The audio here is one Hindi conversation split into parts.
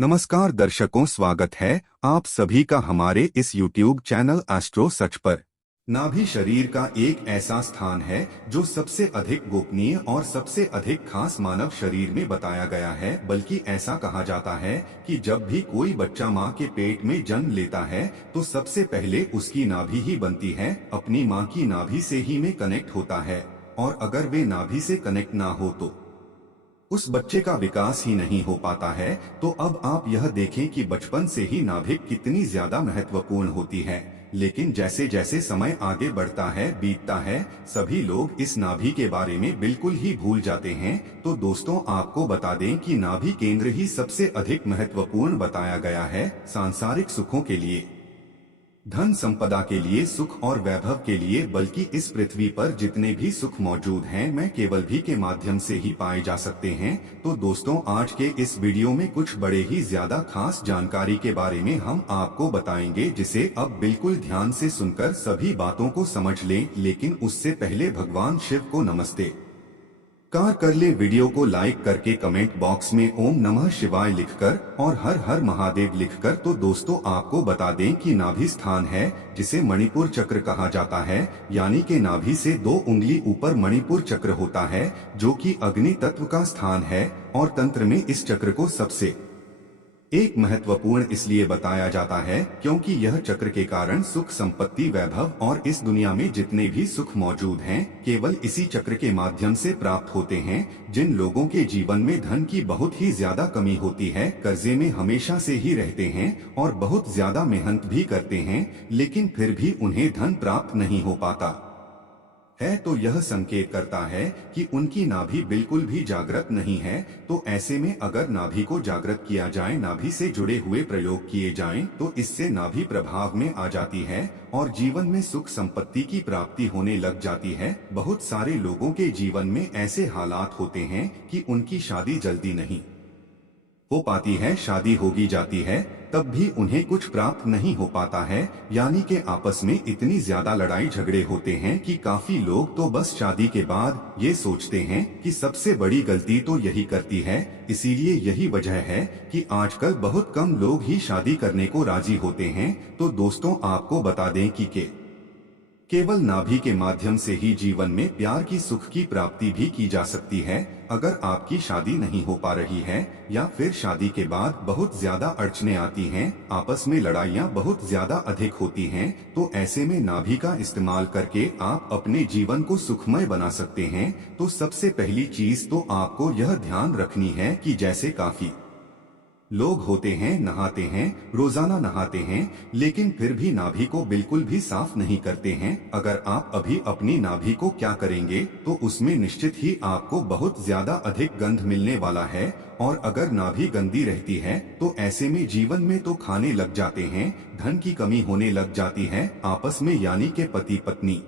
नमस्कार दर्शकों, स्वागत है आप सभी का हमारे इस YouTube चैनल एस्ट्रो सच पर। नाभि शरीर का एक ऐसा स्थान है जो सबसे अधिक गोपनीय और सबसे अधिक खास मानव शरीर में बताया गया है। बल्कि ऐसा कहा जाता है कि जब भी कोई बच्चा माँ के पेट में जन्म लेता है तो सबसे पहले उसकी नाभि ही बनती है, अपनी माँ की नाभि से ही में कनेक्ट होता है। और अगर वे नाभि से कनेक्ट ना हो तो उस बच्चे का विकास ही नहीं हो पाता है। तो अब आप यह देखें कि बचपन से ही नाभि कितनी ज्यादा महत्वपूर्ण होती है। लेकिन जैसे जैसे समय आगे बढ़ता है, बीतता है, सभी लोग इस नाभि के बारे में बिल्कुल ही भूल जाते हैं। तो दोस्तों, आपको बता दें कि नाभि केंद्र ही सबसे अधिक महत्वपूर्ण बताया गया है सांसारिक सुखों के लिए, धन संपदा के लिए, सुख और वैभव के लिए। बल्कि इस पृथ्वी पर जितने भी सुख मौजूद हैं मैं केवल भी के माध्यम से ही पाए जा सकते हैं। तो दोस्तों, आज के इस वीडियो में कुछ बड़े ही ज्यादा खास जानकारी के बारे में हम आपको बताएंगे, जिसे अब बिल्कुल ध्यान से सुनकर सभी बातों को समझ लें। लेकिन उससे पहले भगवान शिव को नमस्ते कर ले। वीडियो को लाइक करके कमेंट बॉक्स में ओम नमः शिवाय लिखकर और हर हर महादेव लिखकर। तो दोस्तों, आपको बता दें कि नाभि स्थान है जिसे मणिपुर चक्र कहा जाता है, यानी कि नाभि से 2 उंगली ऊपर मणिपुर चक्र होता है, जो कि अग्नि तत्व का स्थान है। और तंत्र में इस चक्र को सबसे एक महत्वपूर्ण इसलिए बताया जाता है क्योंकि यह चक्र के कारण सुख, संपत्ति, वैभव और इस दुनिया में जितने भी सुख मौजूद हैं केवल इसी चक्र के माध्यम से प्राप्त होते हैं। जिन लोगों के जीवन में धन की बहुत ही ज्यादा कमी होती है, कर्जे में हमेशा से ही रहते हैं और बहुत ज्यादा मेहनत भी करते हैं, लेकिन फिर भी उन्हें धन प्राप्त नहीं हो पाता है, तो यह संकेत करता है कि उनकी नाभि बिल्कुल भी जागृत नहीं है। तो ऐसे में अगर नाभि को जागृत किया जाए, नाभि से जुड़े हुए प्रयोग किए जाएं, तो इससे नाभि प्रभाव में आ जाती है और जीवन में सुख संपत्ति की प्राप्ति होने लग जाती है। बहुत सारे लोगों के जीवन में ऐसे हालात होते हैं कि उनकी शादी जल्दी नहीं हो पाती है, शादी होगी जाती है तब भी उन्हें कुछ प्राप्त नहीं हो पाता है। यानी कि आपस में इतनी ज्यादा लड़ाई झगड़े होते हैं कि काफी लोग तो बस शादी के बाद ये सोचते हैं कि सबसे बड़ी गलती तो यही करती है। इसीलिए यही वजह है कि आजकल बहुत कम लोग ही शादी करने को राजी होते हैं। तो दोस्तों, आपको बता दें कि केवल नाभि के माध्यम से ही जीवन में प्यार की, सुख की प्राप्ति भी की जा सकती है। अगर आपकी शादी नहीं हो पा रही है या फिर शादी के बाद बहुत ज्यादा अड़चने आती हैं, आपस में लड़ाइयाँ बहुत ज्यादा अधिक होती हैं, तो ऐसे में नाभि का इस्तेमाल करके आप अपने जीवन को सुखमय बना सकते हैं। तो सबसे पहली चीज तो आपको यह ध्यान रखनी है कि जैसे काफी लोग होते हैं, नहाते हैं, रोजाना नहाते हैं, लेकिन फिर भी नाभि को बिल्कुल भी साफ नहीं करते हैं। अगर आप अभी अपनी नाभि को क्या करेंगे तो उसमें निश्चित ही आपको बहुत ज्यादा अधिक गंध मिलने वाला है। और अगर नाभि गंदी रहती है तो ऐसे में जीवन में तो खाने लग जाते हैं, धन की कमी होने लग जाती है आपस में, यानी के पति पत्नी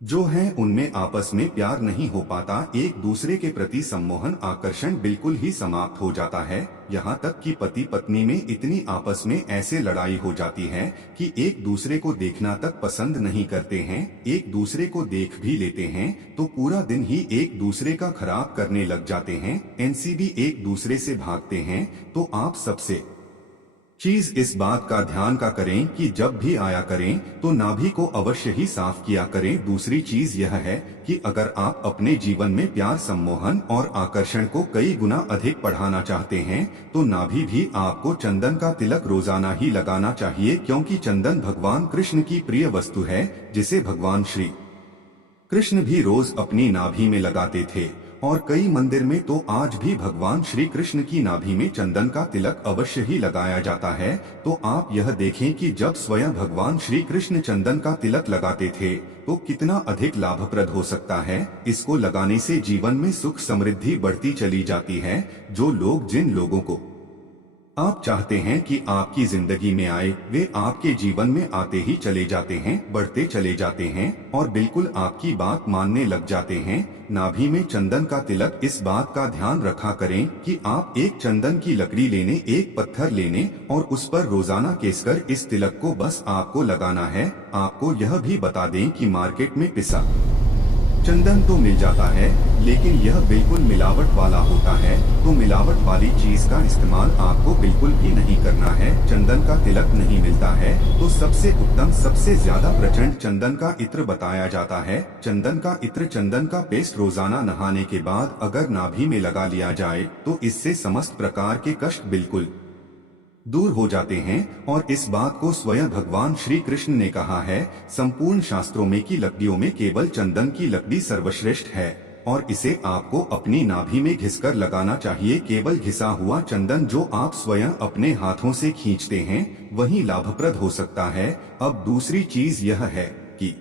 जो है उनमें आपस में प्यार नहीं हो पाता, एक दूसरे के प्रति सम्मोहन, आकर्षण बिल्कुल ही समाप्त हो जाता है। यहाँ तक कि पति पत्नी में इतनी आपस में ऐसे लड़ाई हो जाती है कि एक दूसरे को देखना तक पसंद नहीं करते हैं। एक दूसरे को देख भी लेते हैं तो पूरा दिन ही एक दूसरे का खराब करने लग जाते हैं, एनसीबी एक दूसरे से भागते हैं। तो आप सबसे चीज इस बात का ध्यान का करें कि जब भी आया करें तो नाभि को अवश्य ही साफ किया करें। दूसरी चीज यह है कि अगर आप अपने जीवन में प्यार, सम्मोहन और आकर्षण को कई गुना अधिक बढ़ाना चाहते हैं तो नाभि भी आपको चंदन का तिलक रोजाना ही लगाना चाहिए, क्योंकि चंदन भगवान कृष्ण की प्रिय वस्तु है, जिसे भगवान श्री कृष्ण भी रोज अपनी नाभि में लगाते थे। और कई मंदिर में तो आज भी भगवान श्री कृष्ण की नाभि में चंदन का तिलक अवश्य ही लगाया जाता है। तो आप यह देखें कि जब स्वयं भगवान श्री कृष्ण चंदन का तिलक लगाते थे तो कितना अधिक लाभप्रद हो सकता है। इसको लगाने से जीवन में सुख समृद्धि बढ़ती चली जाती है। जिन लोगों को आप चाहते हैं कि आपकी जिंदगी में आए, वे आपके जीवन में आते ही चले जाते हैं, बढ़ते चले जाते हैं और बिल्कुल आपकी बात मानने लग जाते हैं। नाभि में चंदन का तिलक, इस बात का ध्यान रखा करें कि आप एक चंदन की लकड़ी लेने, एक पत्थर लेने और उस पर रोजाना केसकर इस तिलक को बस आपको लगाना है। आपको यह भी बता दें कि मार्केट में पिसा चंदन तो मिल जाता है, लेकिन यह बिल्कुल मिलावट वाला होता है। तो मिलावट वाली चीज का इस्तेमाल आपको बिल्कुल बिल्कुल भी नहीं करना है, चंदन का तिलक नहीं मिलता है तो सबसे उत्तम सबसे ज्यादा प्रचंड चंदन का इत्र बताया जाता है। चंदन का इत्र, चंदन का पेस्ट रोजाना नहाने के बाद अगर नाभि में लगा लिया जाए तो इससे समस्त प्रकार के कष्ट बिल्कुल दूर हो जाते हैं। और इस बात को स्वयं भगवान श्री कृष्ण ने कहा है। संपूर्ण शास्त्रों में की लकड़ियों में केवल चंदन की लकड़ी सर्वश्रेष्ठ है और इसे आपको अपनी नाभि में घिसकर लगाना चाहिए। केवल घिसा हुआ चंदन जो आप स्वयं अपने हाथों से खींचते हैं वही लाभप्रद हो सकता है। अब दूसरी चीज यह है कि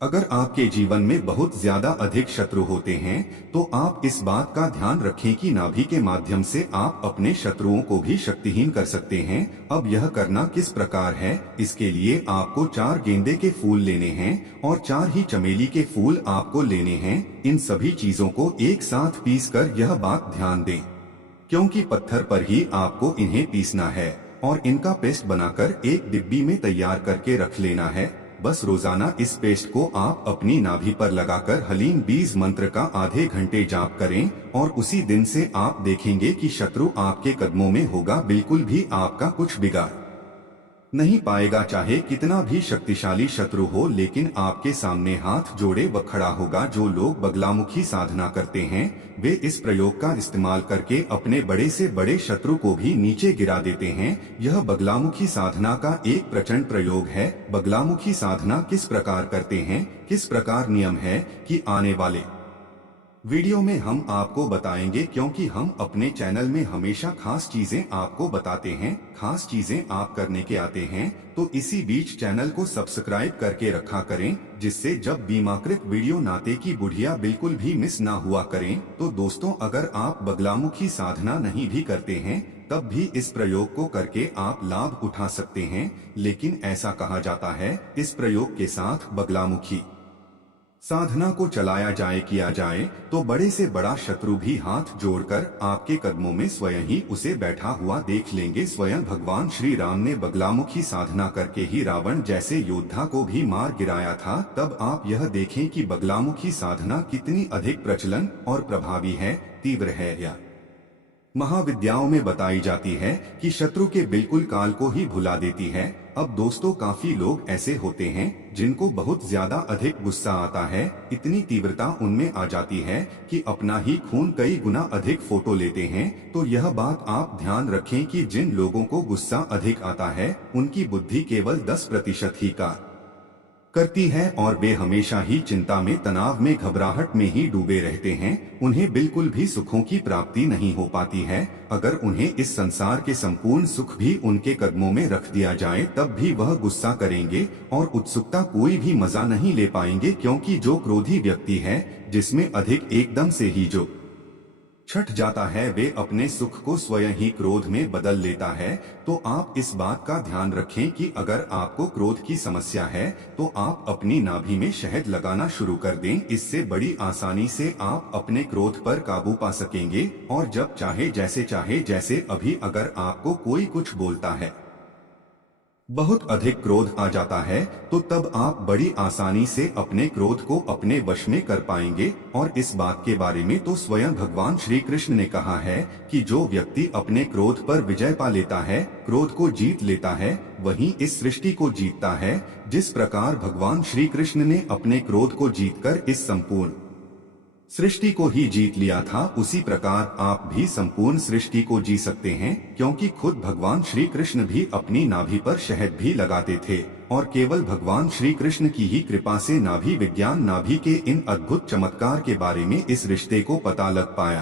अगर आपके जीवन में बहुत ज्यादा अधिक शत्रु होते हैं तो आप इस बात का ध्यान रखें कि नाभि के माध्यम से आप अपने शत्रुओं को भी शक्तिहीन कर सकते हैं। अब यह करना किस प्रकार है, इसके लिए आपको 4 गेंदे के फूल लेने हैं और 4 ही चमेली के फूल आपको लेने हैं। इन सभी चीजों को एक साथ पीसकर, यह बात ध्यान दें क्योंकि पत्थर पर ही आपको इन्हें पीसना है और इनका पेस्ट बनाकर एक डिब्बी में तैयार करके रख लेना है। बस रोजाना इस पेस्ट को आप अपनी नाभि पर लगाकर हलीम बीज मंत्र का आधे घंटे जाप करें और उसी दिन से आप देखेंगे कि शत्रु आपके कदमों में होगा, बिल्कुल भी आपका कुछ बिगाड़ नहीं पाएगा। चाहे कितना भी शक्तिशाली शत्रु हो लेकिन आपके सामने हाथ जोड़े व खड़ा होगा। जो लोग बगलामुखी साधना करते हैं वे इस प्रयोग का इस्तेमाल करके अपने बड़े से बड़े शत्रु को भी नीचे गिरा देते हैं। यह बगलामुखी साधना का एक प्रचंड प्रयोग है। बगलामुखी साधना किस प्रकार करते हैं, किस प्रकार नियम है कि आने वाले वीडियो में हम आपको बताएंगे, क्योंकि हम अपने चैनल में हमेशा खास चीजें आपको बताते हैं, खास चीजें आप करने के आते हैं। तो इसी बीच चैनल को सब्सक्राइब करके रखा करें जिससे जब बीमाकृत वीडियो नाते की बुढ़िया बिल्कुल भी मिस ना हुआ करें। तो दोस्तों, अगर आप बगलामुखी साधना नहीं भी करते हैं तब भी इस प्रयोग को करके आप लाभ उठा सकते हैं। लेकिन ऐसा कहा जाता है इस प्रयोग के साथ बगलामुखी साधना को चलाया जाए, किया जाए तो बड़े से बड़ा शत्रु भी हाथ जोड़कर आपके कदमों में स्वयं ही उसे बैठा हुआ देख लेंगे। स्वयं भगवान श्री राम ने बगलामुखी साधना करके ही रावण जैसे योद्धा को भी मार गिराया था। तब आप यह देखें कि बगलामुखी साधना कितनी अधिक प्रचलन और प्रभावी है, तीव्र है। या महाविद्याओं में बताई जाती है कि शत्रु के बिल्कुल काल को ही भुला देती है। अब दोस्तों, काफी लोग ऐसे होते हैं जिनको बहुत ज्यादा अधिक गुस्सा आता है। इतनी तीव्रता उनमें आ जाती है कि अपना ही खून कई गुना अधिक फोटो लेते हैं। तो यह बात आप ध्यान रखें कि जिन लोगों को गुस्सा अधिक आता है उनकी बुद्धि केवल 10% ही कार्य करती है और वे हमेशा ही चिंता में, तनाव में, घबराहट में ही डूबे रहते हैं। उन्हें बिल्कुल भी सुखों की प्राप्ति नहीं हो पाती है। अगर उन्हें इस संसार के संपूर्ण सुख भी उनके कदमों में रख दिया जाए तब भी वह गुस्सा करेंगे और उत्सुकता कोई भी मजा नहीं ले पाएंगे, क्योंकि जो क्रोधी व्यक्ति है जिसमें अधिक एकदम से ही जो छठ जाता है वे अपने सुख को स्वयं ही क्रोध में बदल लेता है। तो आप इस बात का ध्यान रखें कि अगर आपको क्रोध की समस्या है तो आप अपनी नाभि में शहद लगाना शुरू कर दें। इससे बड़ी आसानी से आप अपने क्रोध पर काबू पा सकेंगे और जब चाहे जैसे अभी अगर आपको कोई कुछ बोलता है, बहुत अधिक क्रोध आ जाता है तो तब आप बड़ी आसानी से अपने क्रोध को अपने वश में कर पाएंगे। और इस बात के बारे में तो स्वयं भगवान श्री कृष्ण ने कहा है कि जो व्यक्ति अपने क्रोध पर विजय पा लेता है, क्रोध को जीत लेता है, वही इस सृष्टि को जीतता है। जिस प्रकार भगवान श्री कृष्ण ने अपने क्रोध को जीतकर इस संपूर्ण सृष्टि को ही जीत लिया था, उसी प्रकार आप भी संपूर्ण सृष्टि को जी सकते हैं। क्योंकि खुद भगवान श्री कृष्ण भी अपनी नाभि पर शहद भी लगाते थे और केवल भगवान श्री कृष्ण की ही कृपा से नाभि विज्ञान, नाभि के इन अद्भुत चमत्कार के बारे में इस रिश्ते को पता लग पाया।